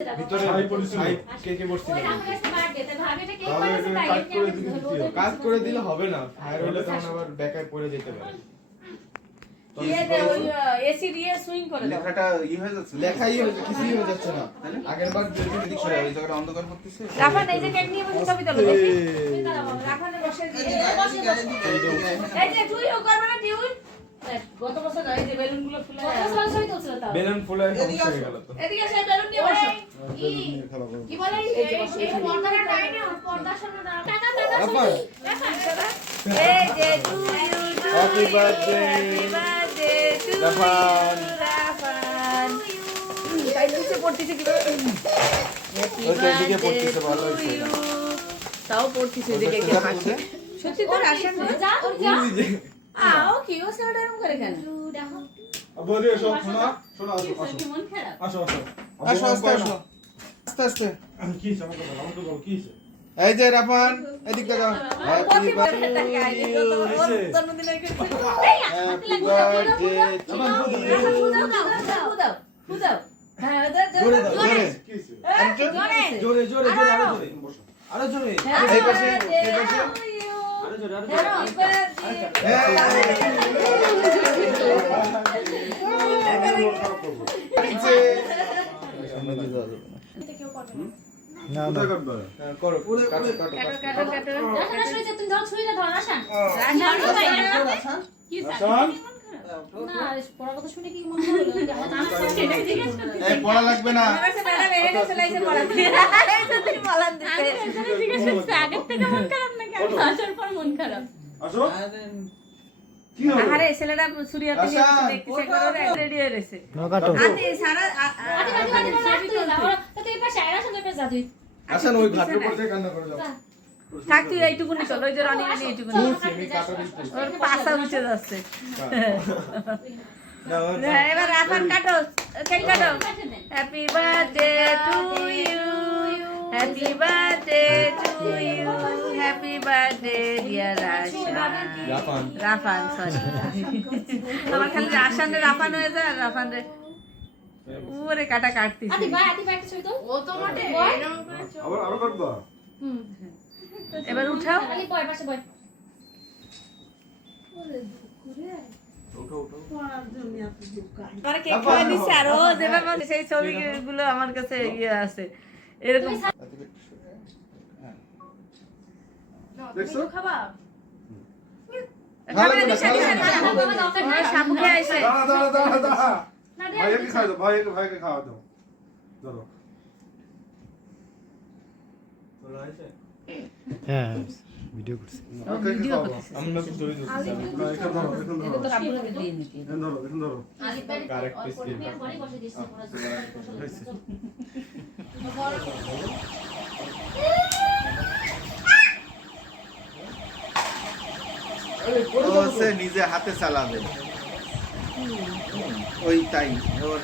ভিতরে কে কে বসছিল কাজ করে দিলে হবে না, ফায়ার হলে তখন আবার বেকার পড়ে যেতে পারে। এসি দিয়ে সুইং করে দাও। লেখাটা হয়ে যাচ্ছে, লেখাই হচ্ছে, কিছুই হয়ে যাচ্ছে না। আগের বার এদিক করে ওই জায়গাটা অন্ধকার করতেছে। রাফান এই যে কেক নিয়ে বসে ছবি তোলো দেখি। রাফানে বসে দিয়ে এই যে তুই ও করবে না তুই গত বছর এই যে বেলুনগুলো ফুলে গত বছর ছবি তুলছিল তাও বেলুন ফুলে সমস্যা হয়ে গেল তো। এদিকে সেই বেলুন নিয়ে বসো কি বলে এই পর্দাটা নাই না পর্দার সামনে দাঁড়াও টাকা রাফান এই যে to you happy birthday Rafan. Rafan তাই নিচে পড়তেছে কি ওই তো এদিকে পড়তেছে, ভালো হয়েছে। তাও পড়তেছে এদিকে কে হাসে সত্যি তো রাশিয়ান যা যা আও কি ও সাড়া এরকম করে কেন দেখো বলি এসো, শোনা শোনা, আসো আসো মন খারাপ আসো আসো আসো আস্তে আসো, আস্তে আস্তে। কি আমাকে বলো কি হইছে? এই যে রাফান এদিক তাকাও। হ্যাপি বার্থডে হ্যাপি জোরে জোরে জোরে, আরো জোরে এই পাশে এই পাশে। আরো জোরে না না করো কাটো কাটো তুমি ধর ছুঁইলে ধর আসান কি না পড়া কথা শুনে কি মনে হলো সেটাই জিজ্ঞেস করতে এই পড়া লাগবে না। ম্যাডাম এটা সেলাইছে পড়া এই তো তুই বলান দিতে আমি জিজ্ঞেস করতে আগের থেকে মন খারাপ নাকি আমি আসার পর মন খারাপ আসো কি হলো? আরে ছেলেটা সুরিয়াতে দেখতেছে করে রেডি হয়ে রয়েছে আতে সারা আতে এই পাশে আয়রা সঙ্গে পেছ তুই আসেন ওই ঘাটের উপর থেকে কান্না করে যাও। থাক তুই এইটুকুনি চল ওই যে রানী রানী এইটুকুনি আমি কাটো দিচ্ছি। ওর পাশা উঠে যাচ্ছে না এবার রাফান কাটো কেক কাটো happy birthday to you happy birthday to you happy birthday dear Rafan Rafan sorry আমার খালি রাফান হয়ে যায় রাফান রে ওরে কাটা কাটতিস আদি ভাই একটা ছবি তো ও তো মোটে আবার আরো কাটবা। এবার উঠাও খালি বয় পাশে বয় উঠো উঠো আরে কেক খাওয়া দিছে আর ও যেভাবে সেই ছবিগুলো আমার কাছে ইয়ে আছে এরকম দেখছো? খাবা ভালো করে শামু খেয়ে আইছে দাঁড়া দাঁড়া দাঁড়া না ভাইকে খাওয়া দাও, ভাইকে খাওয়া দাও। ধরো বলা হয়েছে? হ্যাঁ ভিডিও করছি ভিডিও করতেছে আমরা তো ধরে দিচ্ছি। এটা ধরো এটা ধরো তো কাপড়ে দিয়ে নিতে এটা ধরো এটা ধরো। আলিফ ভাই কারেক্ট পিস পরে বসে দিছি আরে পড়ে ও যাবো তো। সে নিজে হাতে চালাবে ওই তাই ওর